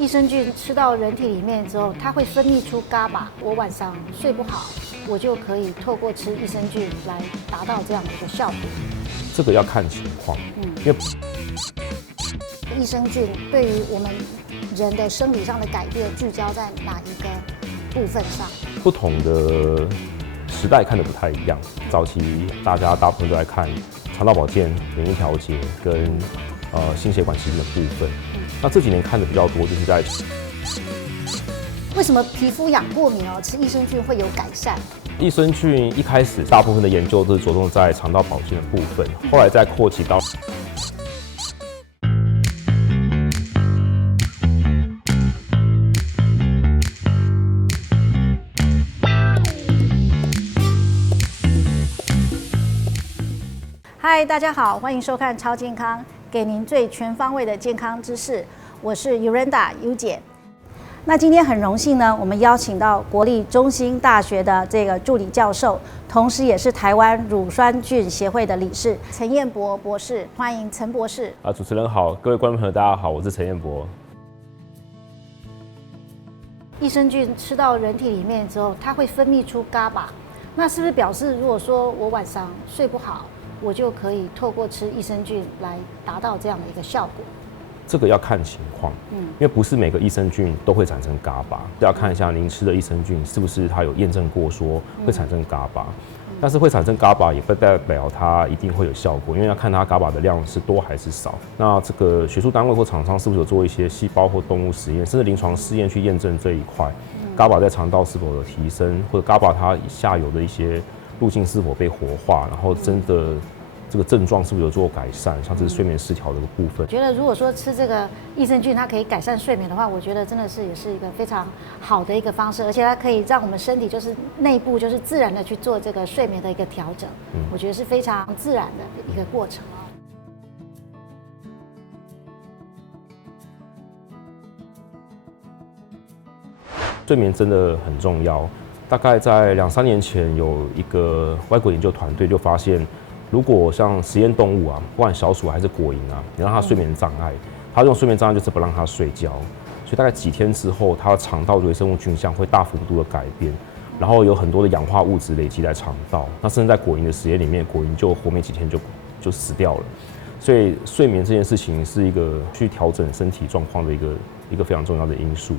益生菌吃到人体里面之后，它会分泌出GABA。我晚上睡不好，我就可以透过吃益生菌来达到这样的一个效果。这个要看情况，因为益生菌对于我们人的生理上的改变，聚焦在哪一个部分上？不同的时代看的不太一样。早期大家大部分都在看肠道保健、免疫调节跟心血管疾病的部分。那这几年看的比较多，就是在为什么皮肤痒过敏吃益生菌会有改善？益生菌一开始大部分的研究都是着重在肠道保健的部分，后来再扩及到嗨，大家好，欢迎收看超健康，给您最全方位的健康知识。我是 Yurenda 尤姐。那今天很荣幸呢，我们邀请到国立中兴大学的这个助理教授，同时也是台湾乳酸菌协会的理事陈彦博博士，欢迎陈博士。主持人好，各位观众朋友大家好，我是陈彦博。益生菌吃到人体里面之后，它会分泌出 GABA， 那是不是表示如果说我晚上睡不好，我就可以透过吃益生菌来达到这样的一个效果？这个要看情况，因为不是每个益生菌都会产生 GABA， 要看一下您吃的益生菌是不是它有验证过说会产生 GABA，但是会产生 GABA 也不代表它一定会有效果，因为要看它 GABA 的量是多还是少。那这个学术单位或厂商是不是有做一些细胞或动物实验，甚至临床试验去验证这一块，GABA 在肠道是否有提升，或者 GABA 它下游的一些路径是否被活化，然后真的这个症状是不是有做改善，像这是睡眠失调的一个部分。觉得如果说吃这个益生菌，它可以改善睡眠的话，我觉得真的是也是一个非常好的一个方式，而且它可以让我们身体就是内部就是自然的去做这个睡眠的一个调整，我觉得是非常自然的一个过程。睡眠真的很重要，大概在2-3年前有一个外国研究团队就发现，如果像实验动物啊，不管小鼠还是果蝇啊，你让它睡眠障碍，它这种睡眠障碍就是不让它睡觉，所以大概几天之后，它的肠道微生物菌相会大幅度的改变，然后有很多的氧化物质累积在肠道，那甚至在果蝇的实验里面，果蝇就活没几天就死掉了。所以睡眠这件事情是一个去调整身体状况的一个非常重要的因素。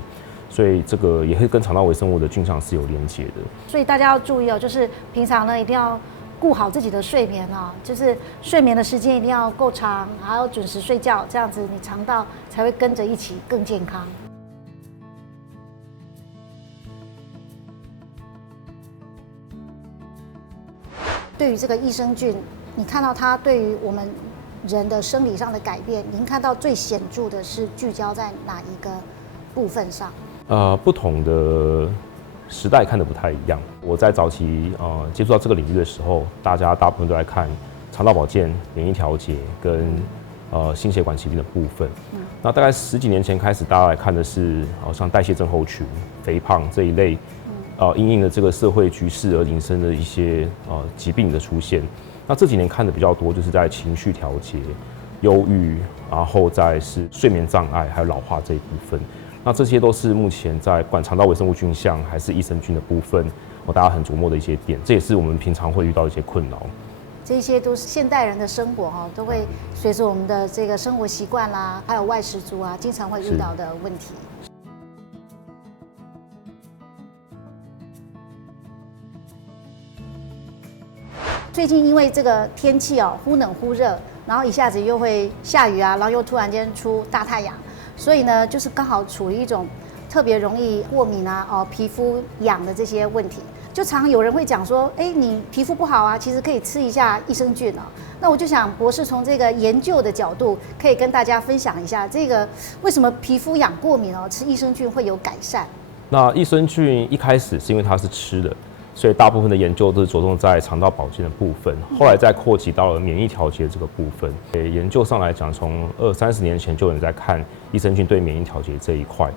所以这个也会跟肠道微生物的菌相是有连结的。所以大家要注意就是平常呢一定要顾好自己的睡眠就是睡眠的时间一定要够长，还要准时睡觉，这样子你肠道才会跟着一起更健康。对于这个益生菌，你看到它对于我们人的生理上的改变，您看到最显著的是聚焦在哪一个部分上？不同的时代看的不太一样。我在早期接触到这个领域的时候，大家大部分都在看肠道保健、免疫调节跟心血管疾病的部分。那大概10几年前开始，大家来看的是像代谢症候群、肥胖这一类，因应的这个社会局势而引申的一些疾病的出现。那这几年看的比较多，就是在情绪调节、忧郁，然后再是睡眠障碍，还有老化这一部分。那这些都是目前在不管肠道微生物菌相还是益生菌的部分，大家很琢磨的一些点，这也是我们平常会遇到一些困扰。这些都是现代人的生活都会随着我们的这个生活习惯啦，还有外食族经常会遇到的问题。最近因为这个天气忽冷忽热，然后一下子又会下雨然后又突然间出大太阳。所以呢，就是刚好处于一种特别容易过敏皮肤痒的这些问题，就常有人会讲说，你皮肤不好其实可以吃一下益生菌那我就想，博士从这个研究的角度，可以跟大家分享一下，这个为什么皮肤痒过敏吃益生菌会有改善？那益生菌一开始是因为它是吃的，所以大部分的研究都是着重在肠道保健的部分，后来再扩及到了免疫调节这个部分。研究上来讲，从20-30年前就有人在看益生菌对免疫调节这一块。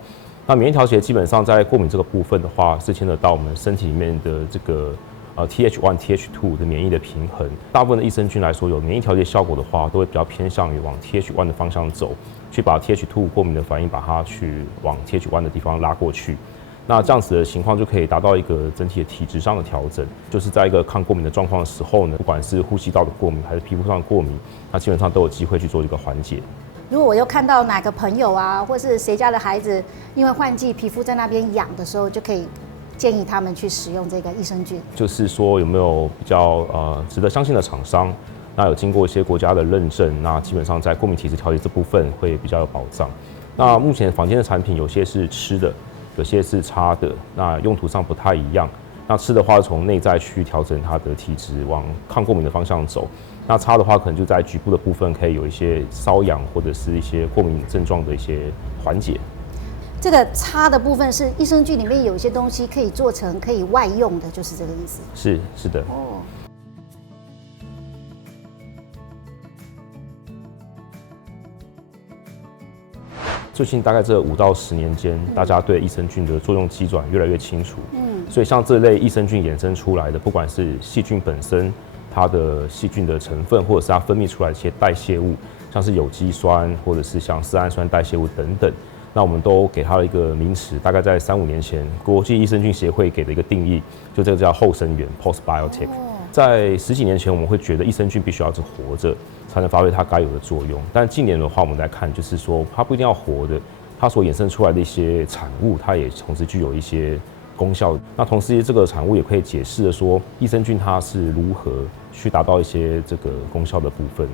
那免疫调节基本上在过敏这个部分的话，是牵扯到我们身体里面的这个TH1、TH2 的免疫的平衡。大部分的益生菌来说，有免疫调节效果的话，都会比较偏向于往 TH1 的方向走，去把 Th2 过敏的反应把它去往 Th1 的地方拉过去。那这样子的情况就可以达到一个整体的体质上的调整，就是在一个抗过敏的状况的时候呢，不管是呼吸道的过敏还是皮肤上的过敏，那基本上都有机会去做一个缓解。如果我又看到哪个朋友啊，或是谁家的孩子因为换季皮肤在那边痒的时候，就可以建议他们去使用这个益生菌。就是说有没有比较值得相信的厂商，那有经过一些国家的认证，那基本上在过敏体质调节这部分会比较有保障。那目前坊间的产品有些是吃的，有些是擦的，那用途上不太一样。那吃的话，从内在去调整它的体质，往抗过敏的方向走。那擦的话，可能就在局部的部分可以有一些瘙痒或者是一些过敏症状的一些缓解。这个擦的部分是益生菌里面有一些东西可以做成可以外用的，就是这个意思。是的。哦。最近大概这5到10年间，大家对益生菌的作用机转越来越清楚。所以像这类益生菌衍生出来的，不管是细菌本身，它的细菌的成分，或者是它分泌出来的一些代谢物，像是有机酸，或者是像色氨酸代谢物等等，那我们都给它了一个名词，大概在3、5年前，国际益生菌协会给的一个定义，就这个叫后生元 （postbiotic）。在10几年前，我们会觉得益生菌必须要是活着，才能发挥它该有的作用。但近年的话，我们来看，就是说它不一定要活的，它所衍生出来的一些产物，它也同时具有一些功效。那同时，这个产物也可以解释的说，益生菌它是如何去达到一些这个功效的部分。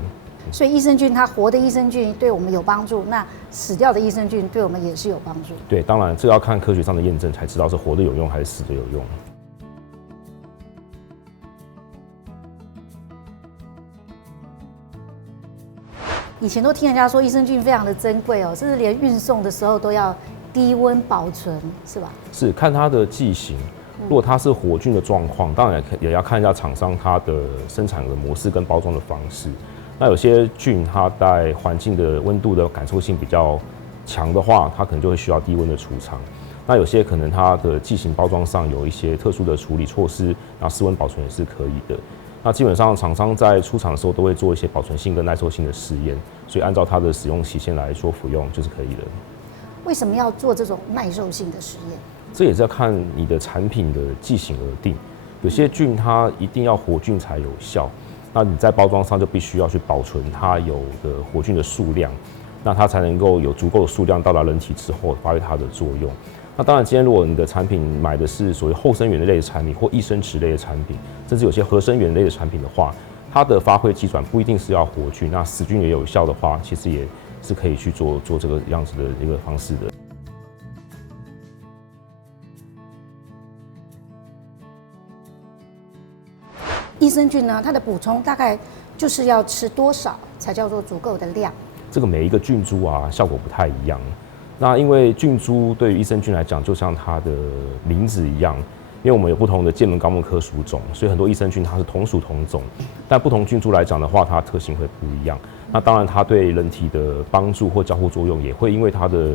所以益生菌它活的益生菌对我们有帮助，那死掉的益生菌对我们也是有帮助。对，当然这个要看科学上的验证才知道是活的有用还是死的有用。以前都听人家说益生菌非常的珍贵哦，甚至连运送的时候都要低温保存，是吧？是看它的剂型，如果它是活菌的状况，当然也要看一下厂商它的生产的模式跟包装的方式。那有些菌它在环境的温度的感受性比较强的话，它可能就会需要低温的储藏。那有些可能它的剂型包装上有一些特殊的处理措施，然后室温保存也是可以的。那基本上厂商在出厂的时候都会做一些保存性跟耐受性的试验，所以按照它的使用期限来做服用就是可以了。为什么要做这种耐受性的实验？这也是要看你的产品的剂型而定。有些菌它一定要活菌才有效，那你在包装上就必须要去保存它有的活菌的数量，那它才能够有足够的数量到达人体之后发挥它的作用。那当然，今天如果你的产品买的是所谓后生元类的产品或益生值类的产品，甚至有些合生元类的产品的话，它的发挥机转不一定是要活菌，那死菌也有效的话，其实也是可以去做这个样子的一个方式的。益生菌呢，它的补充大概就是要吃多少才叫做足够的量？这个每一个菌株啊，效果不太一样。那因为菌株对于益生菌来讲，就像它的名字一样，因为我们有不同的界门纲目科属种，所以很多益生菌它是同属同种，但不同菌株来讲的话，它的特性会不一样。那当然，它对人体的帮助或交互作用也会因为它的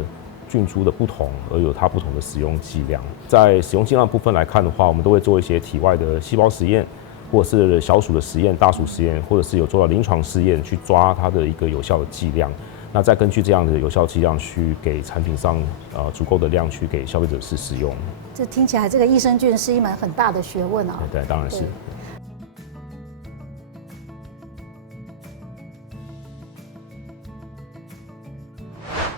菌株的不同而有它不同的使用剂量。在使用剂量部分来看的话，我们都会做一些体外的细胞实验，或者是小鼠的实验、大鼠实验，或者是有做到临床试验去抓它的一个有效的剂量。那再根据这样的有效剂量去给产品上足够的量去给消费者是使用。这听起来这个益生菌是一门很大的学问啊。对，当然是。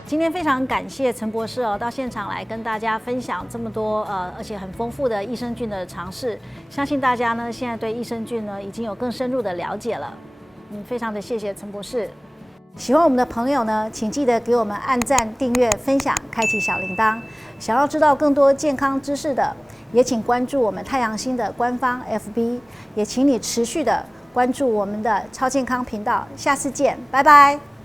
今天非常感谢陈博士到现场来跟大家分享这么多而且很丰富的益生菌的尝试，相信大家呢现在对益生菌呢已经有更深入的了解了。非常的谢谢陈博士。喜欢我们的朋友呢，请记得给我们按赞、订阅、分享、开启小铃铛。想要知道更多健康知识的，也请关注我们太阳星的官方 FB， 也请你持续的关注我们的超健康频道。下次见，拜拜。